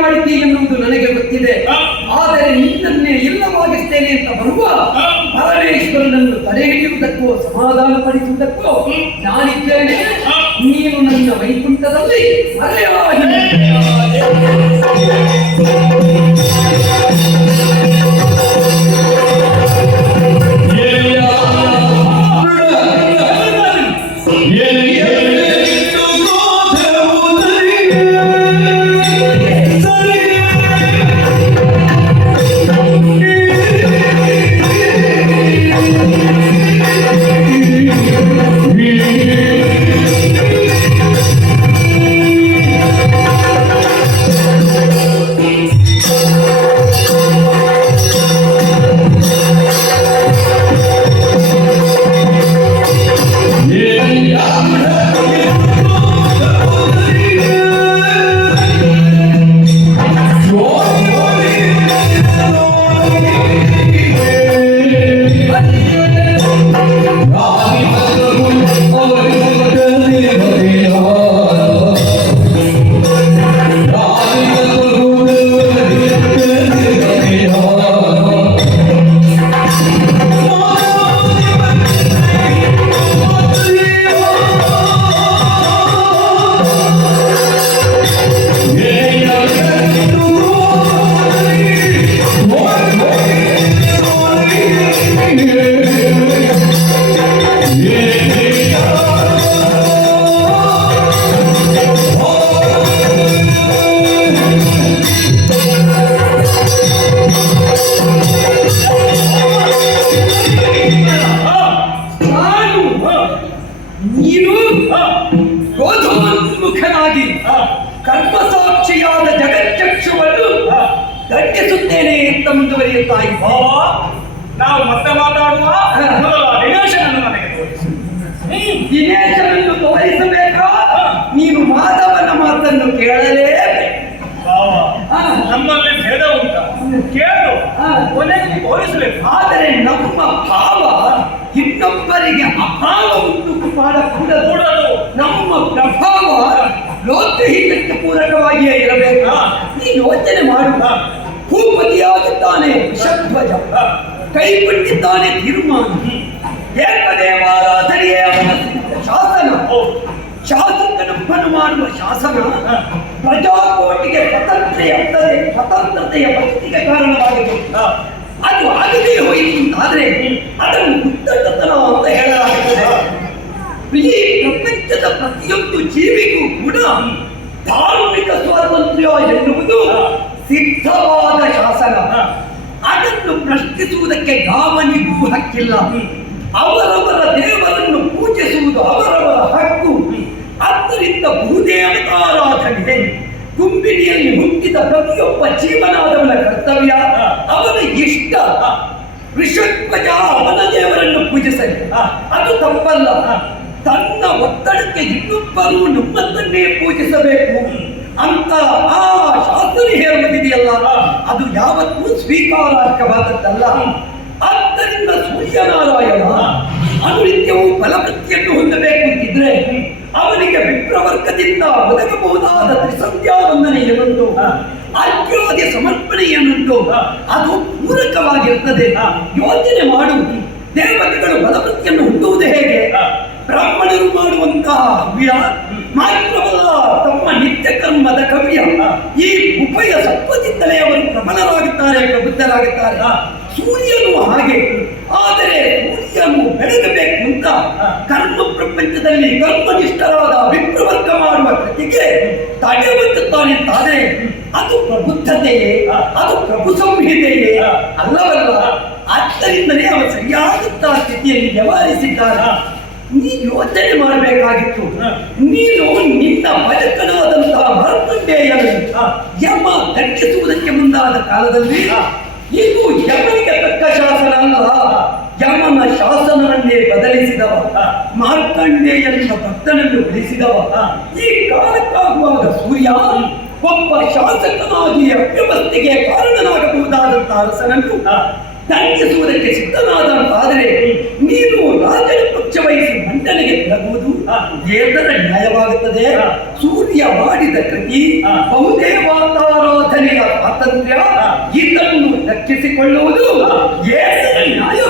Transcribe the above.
ಮಾಡಿದ್ದಿ ಎನ್ನುವುದು ನನಗೆ ಗೊತ್ತಿದೆ. ಆದರೆ ನಿನ್ನನ್ನೇ ಇಲ್ಲವಾಗಿರ್ತೇನೆ ಅಂತ ಬರುವ ಪರಮೇಶ್ವರನನ್ನು ತಡೆ ಹಿಡಿಯುವುದಕ್ಕೂ ಸಮಾಧಾನ ಪಡಿಸುವುದಕ್ಕೂ ನಾನಿದ್ದೇನೆ. ನೀನು ನನ್ನ ವೈಕುಂಠದಲ್ಲಿ ಮುಖನಾಗಿ ಕರ್ಮಸಾಕ್ಷಿಯಾದ ಜಗಚ್ಚಕ್ಷುವನ್ನು ದಂಡಿಸುತ್ತೇನೆ ಅಂತ ಮುಂದುವರಿಯುತ್ತಾಯಿ. ನಾವು ಮತ್ತೆ ಮಾತಾಡುವ ದಿನೇಶನನ್ನು ನನಗೆ ತೋರಿಸು. ದಿನೇಶನನ್ನು ತೋರಿಸಬೇಕಾ? ನೀನು ಮಾಧವನ ಮಾತನ್ನು ಕೇಳಲೇಬೇಕು. ನಮ್ಮಲ್ಲಿ ಭೇದ ಉಂಟ, ಕೇಳು, ಕೊನೆಗೆ ತೋರಿಸಬೇಕು. ಆದರೆ ನಮ್ಮ ಭಾವ ಇನ್ನೊಬ್ಬರಿಗೆ ಅಭಾವ ಉಂಟು ಮಾಡಕೂಡದು. ನಮ್ಮ ಪ್ರಭಾವ ಲೋಕಹಿತಕ್ಕೆ ಪೂರಕವಾಗಿಯೇ ಇರಬೇಕು. ನೀ ಯೋಚನೆ ಮಾಡುವ. ಭೂಪತಿಯಾಗುತ್ತಾನೆ ವಿಷಧ್ವಜ, ಕೈಗೊಂಡಿದ್ದಾನೆ ತೀರ್ಮಾನ, ಏಕದೇವಾರಾಧನೆಯೇ ಅವನ ಶಾಸನ. ಶಾಸಕನೊಬ್ಬನು ಮಾಡುವ ಶಾಸನ ಪ್ರಜಾಕೋಟಿಗೆ ಸ್ವತಂತ್ರತೆಯ ಭಕ್ತಿಗೆ ಕಾರಣವಾಗಿದೆ. ಅದು ಆಗದೇ ಹೋಯಿತು ಅಂತಾದ್ರೆ ಅದನ್ನು ಉದ್ದಟತನ ಅಂತ ಹೇಳಲಾಗುತ್ತದೆ. ಈ ಪ್ರಪಂಚದ ಪ್ರತಿಯೊಂದು ಜೀವಿಗೂ ಕೂಡ ಧಾರ್ಮಿಕ ಸ್ವಾತಂತ್ರ್ಯ ಎನ್ನುವುದು ಸಿದ್ಧವಾದ ಶಾಸನ. ಅದನ್ನು ಪ್ರಶ್ನಿಸುವುದಕ್ಕೆ ಯಾವನಿಗೂ ಹಕ್ಕಿಲ್ಲ. ಅವರವರ ದೇವರನ್ನು ಪೂಜಿಸುವುದು ಅವರವರ ಹಕ್ಕು. ಆದ್ದರಿಂದ ಭೂದೇವತಾರಾಧನೆ ಕುಂಬಿನಿಯಲ್ಲಿ ಹುಟ್ಟಿದ ಪ್ರತಿಯೊಬ್ಬ ಜೀವನಾದವನ ಕರ್ತವ್ಯ, ಅವನ ಇಷ್ಟ. ಋಷಧ್ವಜ ಅವನ ದೇವರನ್ನು ಪೂಜಿಸಲಿ, ಅದು ತಪ್ಪಲ್ಲ. ತನ್ನ ಒತ್ತಡಕ್ಕೆ ಇನ್ನೊಬ್ಬರು ನಮ್ಮನ್ನೇ ಪೂಜಿಸಬೇಕು ಅಂತ ಆ ಶಾಸ್ತ್ರ ಹೇಳುವುದಿದೆಯಲ್ಲ, ಅದು ಯಾವತ್ತೂ ಸ್ವೀಕಾರಾರ್ಹವಾದದ್ದಲ್ಲ. ಆದ್ದರಿಂದ ಸೂರ್ಯನಾರಾಯಣ ಅನುನಿತ್ಯವೂ ಫಲವೃತ್ತಿಯನ್ನು ಹೊಂದಬೇಕು ಅಂತಿದ್ರೆ ಅವನಿಗೆ ವಿಪ್ರವರ್ಗದಿಂದ ಒದಗಬಹುದಾದ ತ್ರಿಸಂಧ್ಯಾ ವಂದನೆ ಎನ್ನುವುದು, ಅರ್ಘ್ಯಾದಿ ಸಮರ್ಪಣೆ ಎನ್ನುವುದು ಅದು ಪೂರಕವಾಗಿರುತ್ತದೆ. ಯೋಚನೆ ಮಾಡು. ದೇವತೆಗಳು ಫಲವೃತ್ತಿಯನ್ನು ಹೊಂದುವುದು ಹೇಗೆ? ಬ್ರಾಹ್ಮಣರು ಮಾಡುವಂತಹ ಹವ್ಯ ಮಾತ್ರವಲ್ಲ, ತಮ್ಮ ನಿತ್ಯ ಕರ್ಮದ ಕವ್ಯ. ಈ ಉಭಯ ಸತ್ವದಿಂದಲೇ ಅವರು ಪ್ರಬಲರಾಗುತ್ತಾರೆ, ಪ್ರಬುದ್ಧರಾಗುತ್ತಾರೆ. ಸೂರ್ಯನು ಹಾಗೆ. ಆದರೆ ಸೂರ್ಯನು ಬೆಳಗಬೇಕು ಅಂತ ಕರ್ಮ ಪ್ರಪಂಚದಲ್ಲಿ ಕರ್ಮನಿಷ್ಠರಾದ ವಿಪ್ರವರ್ಗ ಮಾಡುವ ಕೃತಿಗೆ ತಡೆ ಒಡ್ಡುತ್ತಾನೆಂತಾದರೆ ಅದು ಪ್ರಬುದ್ಧತೆಯೇ, ಅದು ಪ್ರಭು ಸಂಹಿತೆಯೇ ಅಲ್ಲವಲ್ಲ. ಆದ್ದರಿಂದಲೇ ಅವ ಸರಿಯಾದಂತ ಸ್ಥಿತಿಯಲ್ಲಿ ವ್ಯವಹರಿಸಿದ್ದಾರ. ನೀ ಯೋಚನೆ ಮಾಡಬೇಕಾಗಿತ್ತು. ನೀನು ನಿನ್ನ ಬದುಕನಾದಂತಹ ಮಾರ್ಕಂಡೇಯನು ಯಮ ದಂಡಿಸುವುದಕ್ಕೆ ಮುಂದಾದ ಕಾಲದಲ್ಲಿ ಇದು ಯಮನಿಗೆ ತಕ್ಕ ಶಾಸನ ಅಲ್ಲ, ಯಮನ ಶಾಸನವನ್ನೇ ಬದಲಿಸಿದವ, ಮಾರ್ಕಂಡೇಯನ ಭಕ್ತನನ್ನು ಉಳಿಸಿದವ. ಈ ಕಾಲಕ್ಕಾಗುವಾಗ ಸೂರ್ಯ ಒಬ್ಬ ಶಾಸಕನಾಗಿ ಅವ್ಯವಸ್ಥೆಗೆ ಕಾರಣನಾಗಬಹುದಾದಂತಹ ಅರಸನನ್ನು ದಂಡಿಸುವುದಕ್ಕೆ ಸಿದ್ಧನಾದಂತಾದರೆ ನೀನು ರಾಜನ ಪಕ್ಷ ವಹಿಸಿ ಖಂಡನೆಗೆ ಬೆಳಗುವುದು ಹಾ. ಏತರ ನ್ಯಾಯವಾಗುತ್ತದೆ. ಹಾ. ಸೂರ್ಯ ಮಾಡಿದ ಕೃತಿ ಹಾ. ಬಹುದೇವಾತಾರಾಧನೆಯ ಸ್ವಾತಂತ್ರ್ಯ ಹಾ. ಇದನ್ನು ರಕ್ಷಿಸಿಕೊಳ್ಳುವುದು ಹಾ. ಏತರ ನ್ಯಾಯ.